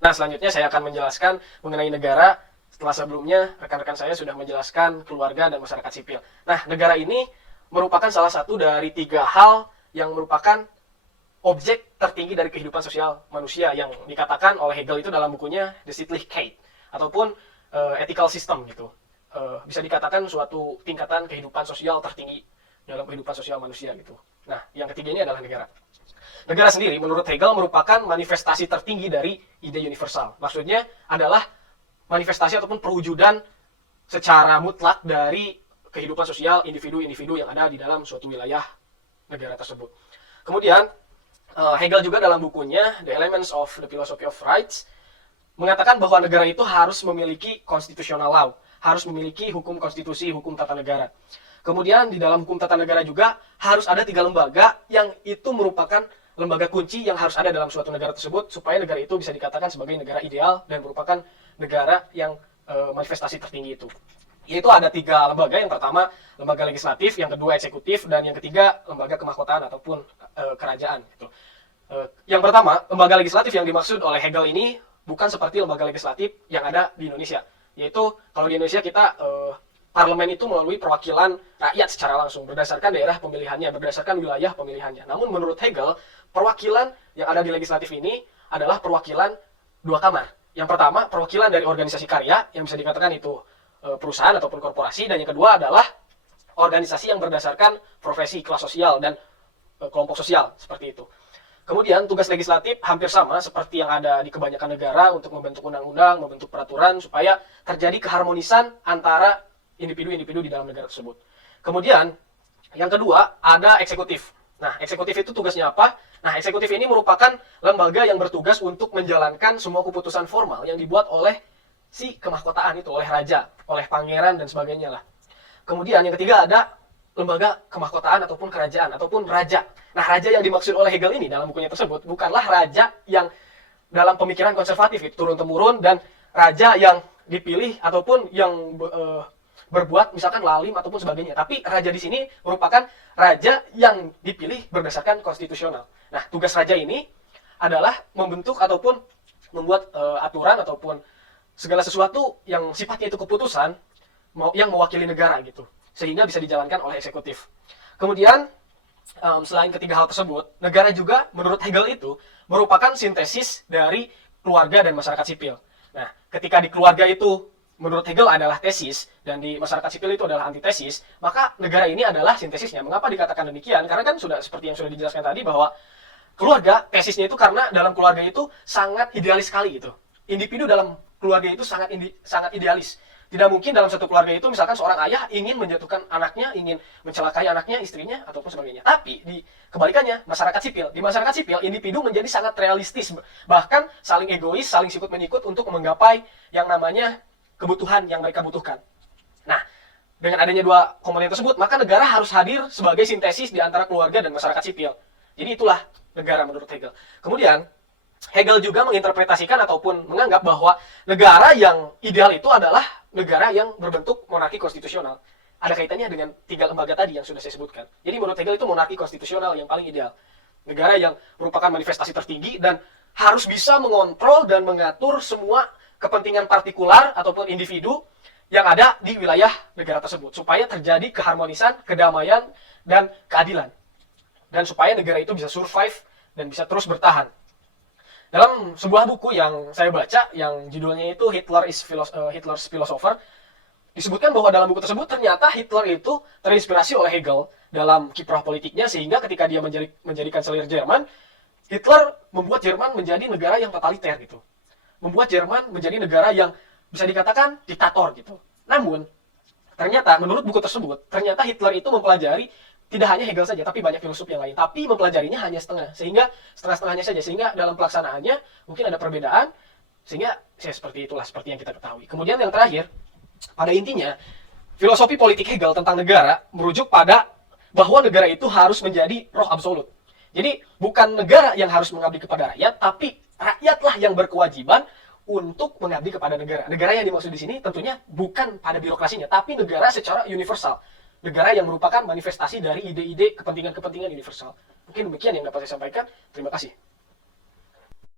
Nah, selanjutnya saya akan menjelaskan mengenai negara setelah sebelumnya rekan-rekan saya sudah menjelaskan keluarga dan masyarakat sipil. Nah, negara ini merupakan salah satu dari tiga hal yang merupakan objek tertinggi dari kehidupan sosial manusia yang dikatakan oleh Hegel itu dalam bukunya The Sittlichkeit ataupun ethical system gitu. Bisa dikatakan suatu tingkatan kehidupan sosial tertinggi dalam kehidupan sosial manusia gitu. Nah, yang ketiga ini adalah negara. Negara sendiri menurut Hegel merupakan manifestasi tertinggi dari ide universal. Maksudnya adalah manifestasi ataupun perwujudan secara mutlak dari kehidupan sosial individu-individu yang ada di dalam suatu wilayah negara tersebut. Kemudian Hegel juga dalam bukunya The Elements of the Philosophy of Rights mengatakan bahwa negara itu harus memiliki constitutional law, harus memiliki hukum konstitusi, hukum tata negara. Kemudian di dalam hukum tata negara juga harus ada 3 lembaga yang itu merupakan lembaga kunci yang harus ada dalam suatu negara tersebut supaya negara itu bisa dikatakan sebagai negara ideal dan merupakan negara yang manifestasi tertinggi itu. Yaitu ada 3 lembaga, yang pertama lembaga legislatif, yang kedua eksekutif, dan yang ketiga lembaga kemahkotaan ataupun kerajaan. Gitu. Yang pertama, lembaga legislatif yang dimaksud oleh Hegel ini bukan seperti lembaga legislatif yang ada di Indonesia. Yaitu kalau di Indonesia kita parlemen itu melalui perwakilan rakyat secara langsung berdasarkan daerah pemilihannya, berdasarkan wilayah pemilihannya. Namun menurut Hegel, perwakilan yang ada di legislatif ini adalah perwakilan 2 kamar. Yang pertama, perwakilan dari organisasi karya yang bisa dikatakan itu perusahaan ataupun korporasi, dan yang kedua adalah organisasi yang berdasarkan profesi, kelas sosial, dan kelompok sosial, seperti itu. Kemudian tugas legislatif hampir sama seperti yang ada di kebanyakan negara untuk membentuk undang-undang, membentuk peraturan, supaya terjadi keharmonisan antara individu-individu di dalam negara tersebut. Kemudian, yang kedua, ada eksekutif. Nah, eksekutif itu tugasnya apa? Nah, eksekutif ini merupakan lembaga yang bertugas untuk menjalankan semua keputusan formal yang dibuat oleh si kemahkotaan itu, oleh raja, oleh pangeran, dan sebagainya lah. Kemudian, yang ketiga ada lembaga kemahkotaan ataupun kerajaan, ataupun raja. Nah, raja yang dimaksud oleh Hegel ini dalam bukunya tersebut bukanlah raja yang dalam pemikiran konservatif, itu turun-temurun, dan raja yang dipilih ataupun yang berbuat misalkan lalim ataupun sebagainya. Tapi raja di sini merupakan raja yang dipilih berdasarkan konstitusional. Nah, tugas raja ini adalah membentuk ataupun membuat aturan ataupun segala sesuatu yang sifatnya itu keputusan yang mewakili negara gitu, sehingga bisa dijalankan oleh eksekutif. Kemudian selain ketiga hal tersebut, negara juga menurut Hegel itu merupakan sintesis dari keluarga dan masyarakat sipil. Nah, ketika di keluarga itu menurut Hegel adalah tesis, dan di masyarakat sipil itu adalah antitesis, maka negara ini adalah sintesisnya. Mengapa dikatakan demikian? Karena kan sudah seperti yang sudah dijelaskan tadi bahwa keluarga, tesisnya itu karena dalam keluarga itu sangat idealis sekali gitu. Individu dalam keluarga itu sangat idealis. Tidak mungkin dalam satu keluarga itu misalkan seorang ayah ingin menjatuhkan anaknya, ingin mencelakai anaknya, istrinya, ataupun sebagainya. Tapi di kebalikannya, masyarakat sipil. Di masyarakat sipil, individu menjadi sangat realistis. Bahkan saling egois, saling sikut-menyikut untuk menggapai yang namanya kebutuhan yang mereka butuhkan. Nah, dengan adanya 2 komponen tersebut, maka negara harus hadir sebagai sintesis di antara keluarga dan masyarakat sipil. Jadi itulah negara menurut Hegel. Kemudian, Hegel juga menginterpretasikan ataupun menganggap bahwa negara yang ideal itu adalah negara yang berbentuk monarki konstitusional. Ada kaitannya dengan 3 lembaga tadi yang sudah saya sebutkan. Jadi menurut Hegel itu monarki konstitusional yang paling ideal. Negara yang merupakan manifestasi tertinggi dan harus bisa mengontrol dan mengatur semua kepentingan partikular ataupun individu yang ada di wilayah negara tersebut supaya terjadi keharmonisan, kedamaian, dan keadilan, dan supaya negara itu bisa survive dan bisa terus bertahan. Dalam sebuah buku yang saya baca yang judulnya itu Hitler's Philosopher, disebutkan bahwa dalam buku tersebut ternyata Hitler itu terinspirasi oleh Hegel dalam kiprah politiknya, sehingga ketika dia menjadi kanselir Jerman, Hitler membuat Jerman menjadi negara yang totaliter gitu. Membuat Jerman menjadi negara yang bisa dikatakan diktator gitu. Namun, ternyata menurut buku tersebut, ternyata Hitler itu mempelajari tidak hanya Hegel saja, tapi banyak filsuf yang lain. Tapi mempelajarinya hanya setengah-setengahnya saja. Sehingga dalam pelaksanaannya mungkin ada perbedaan, sehingga seperti itulah, seperti yang kita ketahui. Kemudian yang terakhir, pada intinya, filosofi politik Hegel tentang negara merujuk pada bahwa negara itu harus menjadi roh absolut. Jadi, bukan negara yang harus mengabdi kepada rakyat, tapi rakyatlah yang berkewajiban untuk mengabdi kepada negara. Negara yang dimaksud di sini tentunya bukan pada birokrasinya, tapi negara secara universal. Negara yang merupakan manifestasi dari ide-ide kepentingan-kepentingan universal. Mungkin demikian yang dapat saya sampaikan. Terima kasih.